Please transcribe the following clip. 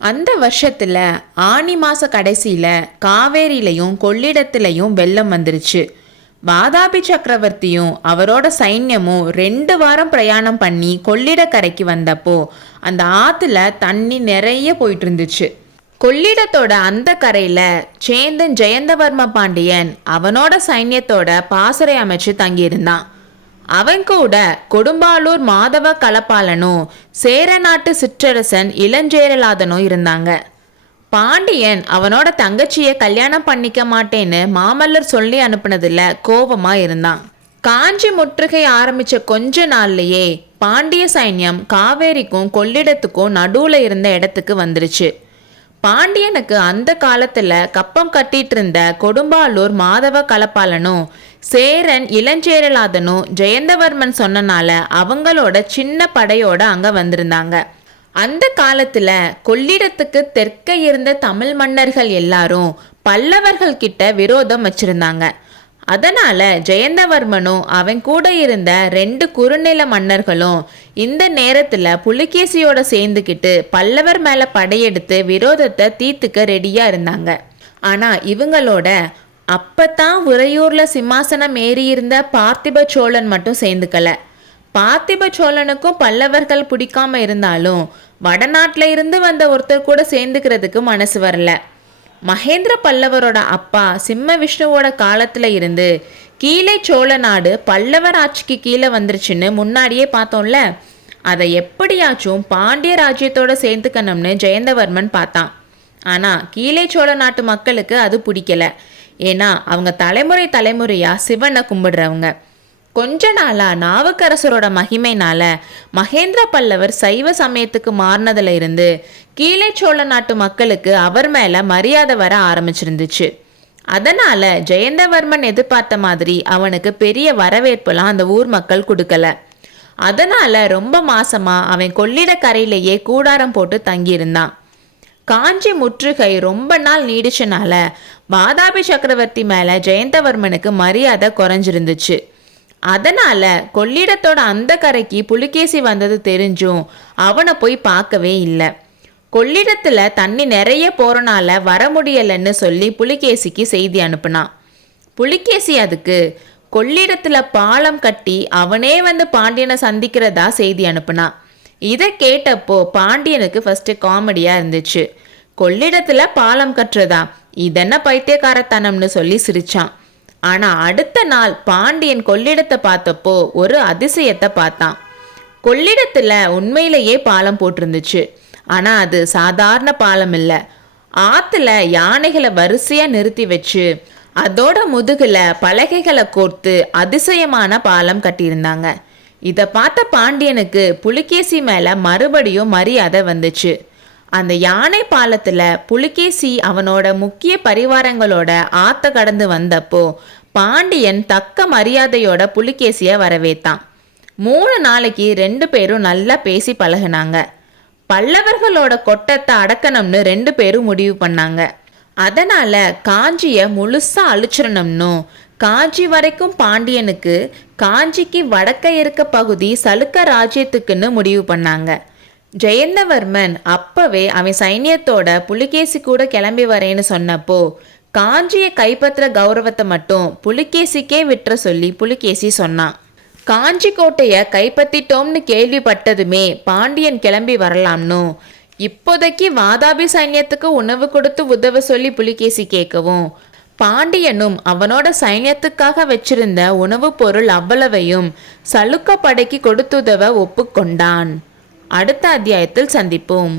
அந்த வருஷத்துல ஆனி மாச கடைசியில காவேரியிலையும் கொள்ளிடத்திலையும் வெள்ளம் வந்துருச்சு. வாதாபி சக்கரவர்த்தியும் அவரோட சைன்யமும் 2 வாரம் பிரயாணம் பண்ணி கொள்ளிடக்கரைக்கு வந்தப்போ அந்த ஆத்துல தண்ணி நிறைய போயிட்டு இருந்துச்சு. கொள்ளிடத்தோட அந்த கரையில சேந்தன் ஜெயந்தவர்ம பாண்டியன் அவனோட சைன்யத்தோட பாசறை அமைச்சு தங்கியிருந்தான். அவன் கூட கொடும்பாலூர் மாதவ கலப்பாளனும் சேர நாட்டு சிற்றரசன் இளஞ்சேரலாதனும் இருந்தாங்க. பாண்டியன் அவனோட தங்கச்சிய கல்யாணம் பண்ணிக்க மாட்டேன்னு மாமல்லர் சொல்லி அனுப்புனதுல கோபமா இருந்தான். காஞ்சி முற்றுகை ஆரம்பிச்ச கொஞ்ச நாள்லயே பாண்டிய சைன்யம் காவேரிக்கும் கொள்ளிடத்துக்கும் நடுவுல இருந்த இடத்துக்கு வந்துருச்சு. பாண்டியனுக்கு அந்த காலத்துல கப்பம் கட்டிட்டு இருந்த கொடும்பாலூர் மாதவ கலப்பாளனும் சேரன் இளஞ்சேரலாதனும் ஜெயந்தவர்மன் சொன்னனால அவங்களோட சின்ன படையோட அங்க வந்திருந்தாங்க. அந்த காலத்துல கொள்ளிடத்துக்கு தெற்க இருந்த தமிழ் மன்னர்கள் எல்லாரும் பல்லவர்கள் கிட்ட விரோதம் வச்சிருந்தாங்க. அதனால ஜெயந்தவர்மனும் அவன் கூட இருந்த 2 குறுநில மன்னர்களும் இந்த நேரத்துல புலிகேசியோட சேர்ந்துக்கிட்டு பல்லவர் மேல படையெடுத்து விரோதத்தை தீர்த்துக்க ரெடியா இருந்தாங்க. ஆனா இவங்களோட அப்பதான் உறையூர்ல சிம்மாசனம் ஏறி இருந்த பார்த்திப சோழன் மட்டும் சேர்ந்துக்கல. பார்த்திப சோழனுக்கும் பல்லவர்கள் பிடிக்காம இருந்தாலும் வடநாட்டுல இருந்து வந்த ஒருத்தர் கூட சேர்ந்துக்கிறதுக்கு மனசு வரல. மகேந்திர பல்லவரோட அப்பா சிம்ம விஷ்ணுவோட காலத்துல இருந்து கீழே சோழ நாடு பல்லவர் ஆட்சிக்கு கீழே வந்துருச்சுன்னு முன்னாடியே பார்த்தோம்ல. அதை எப்படியாச்சும் பாண்டிய ராஜ்யத்தோட சேர்த்துக்கணும்னு ஜெயந்தவர்மன் பார்த்தான். ஆனா கீழே சோழ நாட்டு மக்களுக்கு அது பிடிக்கல. ஏன்னா அவங்க தலைமுறை தலைமுறையா சிவனை கும்பிடுறவங்க. கொஞ்ச நாளா நாவுக்கரசரோட மகிமைனால மகேந்திர பல்லவர் சைவ சமயத்துக்கு மாறினதுல இருந்து கீழே சோழ நாட்டு மக்களுக்கு அவர் மேல மரியாதை வர ஆரம்பிச்சிருந்துச்சு. அதனால ஜெயந்தவர்மன் எதிர்பார்த்த மாதிரி அவனுக்கு பெரிய வரவேற்புலாம் அந்த ஊர் மக்கள் கொடுக்கல. அதனால ரொம்ப மாசமா அவன் கொள்ளிடக்கரையிலேயே கூடாரம் போட்டு தங்கியிருந்தான். காஞ்சி முற்றுகை ரொம்ப நாள் நீடிச்சனால வாதாபி சக்கரவர்த்தி மேல ஜெயந்தவர்மனுக்கு மரியாதை குறைஞ்சிருந்துச்சு. அதனால கொள்ளிடத்தோட அந்த கரைக்கு புலிகேசி வந்தது தெரிஞ்சும் அவனை போய் பார்க்கவே இல்லை. கொள்ளிடத்துல தண்ணி நிறைய போறனால வர முடியலன்னு சொல்லி புலிகேசிக்கு செய்தி அனுப்புனான். புலிகேசி அதுக்கு கொள்ளிடத்துல பாலம் கட்டி அவனே வந்து பாண்டியனை சந்திக்கிறதா செய்தி அனுப்புனான். இதை கேட்டப்போ பாண்டியனுக்கு ஃபர்ஸ்ட் காமெடியா இருந்துச்சு. கொள்ளிடத்துல பாலம் கட்டுறதா, இதென்ன பைத்தியக்காரத்தனம்னு சொல்லி சிரிச்சான். ஆனா அடுத்த நாள் பாண்டியன் கொள்ளிடத்தை பார்த்தப்போ ஒரு அதிசயத்தை பார்த்தான். கொள்ளிடத்துல உண்மையிலேயே பாலம் போட்டிருந்துச்சு. ஆனா அது சாதாரண பாலம் இல்லை. ஆத்துல யானைகளை வரிசையா நிறுத்தி வச்சு அதோட முதுகுல பலகைகளை கோர்த்து அதிசயமான பாலம் கட்டியிருந்தாங்க. இதை பார்த்த பாண்டியனுக்கு புலிகேசி மேல மறுபடியும் மரியாதை வந்துச்சு. அந்த யானை பாலத்துல புலிகேசி அவனோட முக்கிய பரிவாரங்களோட ஆத்த கடந்து வந்தப்போ பாண்டியன் தக்க மரியாதையோட புலிகேசிய வரவேத்தான். 3 நாளைக்கு 2 பேரும் நல்லா பேசி பழகினாங்க. பல்லவர்களோட கொட்டத்தை அடக்கணும்னு 2 பேரும் முடிவு பண்ணாங்க. அதனால காஞ்சிய முழுசா அழிச்சிடணும்னு காஞ்சி வரைக்கும் பாண்டியனுக்கு, காஞ்சிக்கு வடக்க இருக்க பகுதி சலுக்க ராஜ்யத்துக்குன்னு முடிவு பண்ணாங்க. ஜெயந்தவர்மன் அப்பவே அவன் சைன்யத்தோட புலிகேசி கூட கிளம்பி வரேன்னு சொன்னப்போ காஞ்சியை கைப்பற்ற கௌரவத்தை மட்டும் புலிகேசிக்கே விட்டுற சொல்லி புலிகேசி சொன்னான். காஞ்சி கோட்டைய கைப்பற்றிட்டோம்னு கேள்விப்பட்டதுமே பாண்டியன் கிளம்பி வரலாம்னு இப்போதைக்கு வாதாபி சைன்யத்துக்கு உணவு கொடுத்து உதவ சொல்லி புலிகேசி கேட்கவும் பாண்டியனும் அவனோட சைன்யத்துக்காக வச்சிருந்த உணவுப் பொருள் அவ்வளவையும் சலுக்க படைக்கு கொடுத்துதவ ஒப்புக்கொண்டான். அடுத்த அத்தியாயத்தில் சந்திப்போம்.